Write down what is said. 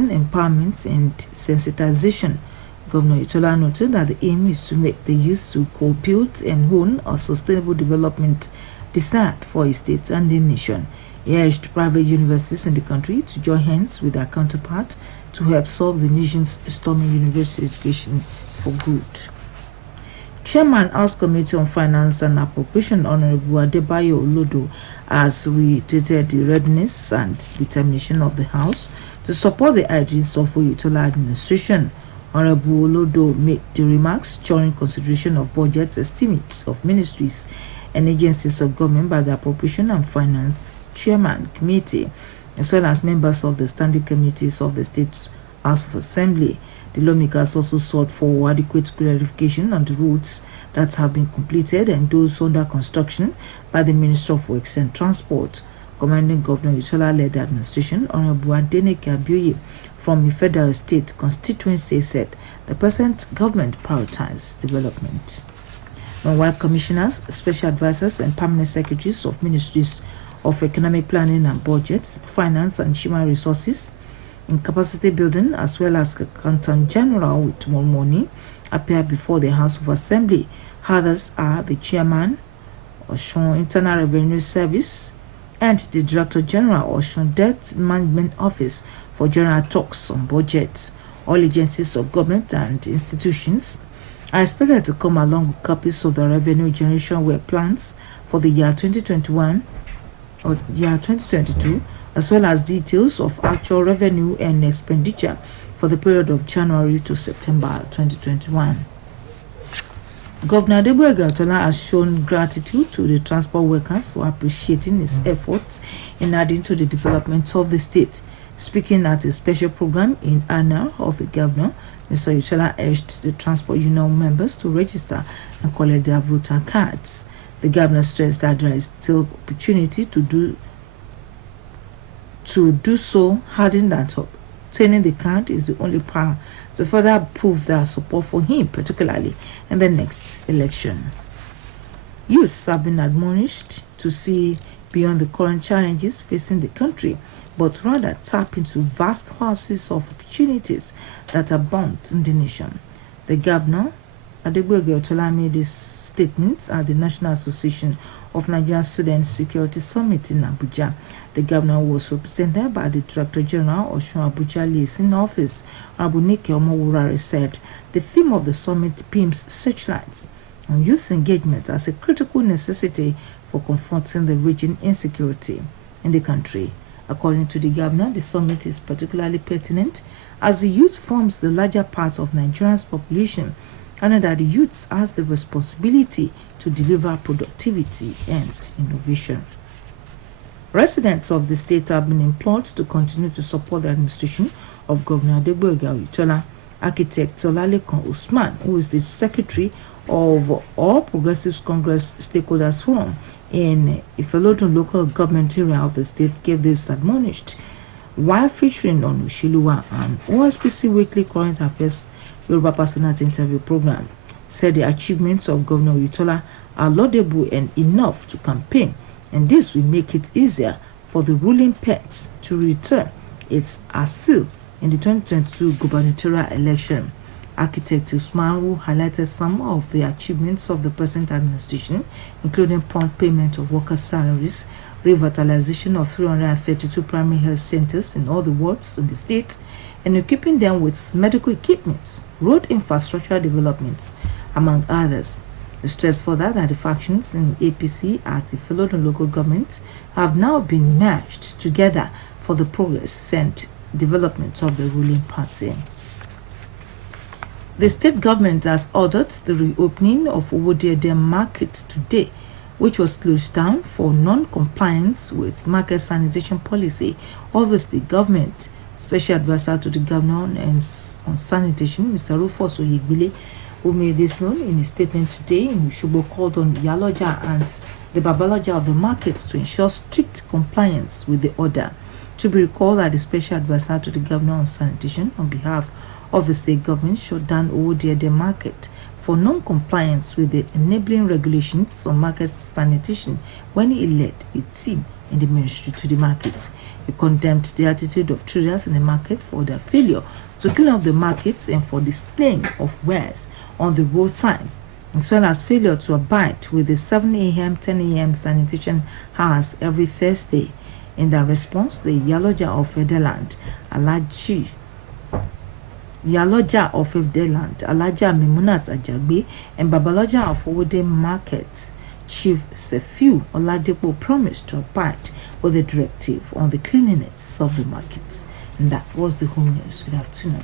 empowerment and sensitization. Governor Itola noted that the aim is to make the youth to co-build and own a sustainable development desired for a state and the nation. He urged private universities in the country to join hands with their counterpart to help solve the nation's stormy university education for good. Chairman House Committee on Finance and Appropriation Honorable Adebayo Olodo has reiterated the readiness and determination of the House to support the ideas of Oyetola administration. Honorable Olodo made the remarks during consideration of budget estimates of ministries and agencies of government by the Appropriation and Finance Chairman Committee, as well as members of the standing committees of the State House of Assembly. The lawmakers also sought for adequate clarification on the roads that have been completed and those under construction by the Minister of Works and Transport. Commanding Governor Oyetola-led administration, Honorable Adeneke Abioye from the Federal State constituency said the present government prioritized development. Meanwhile, commissioners, special advisors, and permanent secretaries of ministries of economic planning and budget, finance and human resources, in capacity building, as well as Accountant General with more money, appear before the House of Assembly. Others are the Chairman, Osun Internal Revenue Service, and the Director General, Osun Debt Management Office, for general talks on budget. All agencies of government and institutions are expected to come along with copies of the revenue generation work plans for the year 2021 or year 2022, as well as details of actual revenue and expenditure for the period of January to September 2021. Governor Adebayo Oyetola has shown gratitude to the transport workers for appreciating his efforts in adding to the development of the state. Speaking at a special program in honor of the governor, Mr. Oyetola urged the transport union members to register and collect their voter cards. The governor stressed that there is still opportunity to do so, adding that obtaining the card is the only power to further prove their support for him, particularly in the next election. Youths have been admonished to see beyond the current challenges facing the country, but rather tap into vast houses of opportunities that abound in the nation. The governor, Adebayo Oyetola, made these statements at the National Association of Nigerian Students Security Summit in Abuja. The governor was represented by the Director General of Abuja Liaison Office. Abunike Omowurare said the theme of the summit beams searchlights on youth engagement as a critical necessity for confronting the raging insecurity in the country. According to the governor, the summit is particularly pertinent as the youth forms the larger part of Nigeria's population, and that the youth has the responsibility to deliver productivity and innovation. Residents of the state have been implored to continue to support the administration of Governor Adebayo Oyetola. Architect Olalekan Usman, who is the secretary of All Progressives Congress Stakeholders Forum in Ifelodun local government area of the state, gave this admonished while featuring on Ushiluwa and OSBC Weekly Current Affairs Yoruba Personality Interview Program. Said the achievements of Governor Oyetola are laudable and enough to campaign, and this will make it easier for the ruling party to return its asile in the 2022 gubernatorial election. Architect Usman, who highlighted some of the achievements of the present administration, including prompt payment of workers' salaries, revitalization of 332 primary health centers in all the wards in the state, and equipping them with medical equipment, road infrastructure developments, among others. He stressed further that the factions in APC at the Ifelodun local government have now been merged together for the progress and development of the ruling party. The state government has ordered the reopening of Owodiede market today, which was closed down for non-compliance with market sanitation policy of the state government. Special advisor to the governor on sanitation, Mr. Rufus Oyegbile, who made this known in a statement today in Ushubo, called on Yaloja and the Babaloja of the market to ensure strict compliance with the order. To be recalled that the special advisor to the governor on sanitation on behalf of the state government shut down Owodiede market for non-compliance with the enabling regulations on market sanitation when he led a team in the ministry to the markets. He condemned the attitude of traders in the market for their failure to clean up the markets and for displaying of wares on the road signs, as well as failure to abide with the 7 a.m. 10 a.m. sanitation hours every Thursday. In that response, the Yaloja of Federland, Alaja of Federland, Alaja Mimunat Ajagbe, and Babaloja of Owode Market, Chief Sefiu Oladipo promised to abide with the directive on the cleanliness of the markets. And that was the home news. Good afternoon.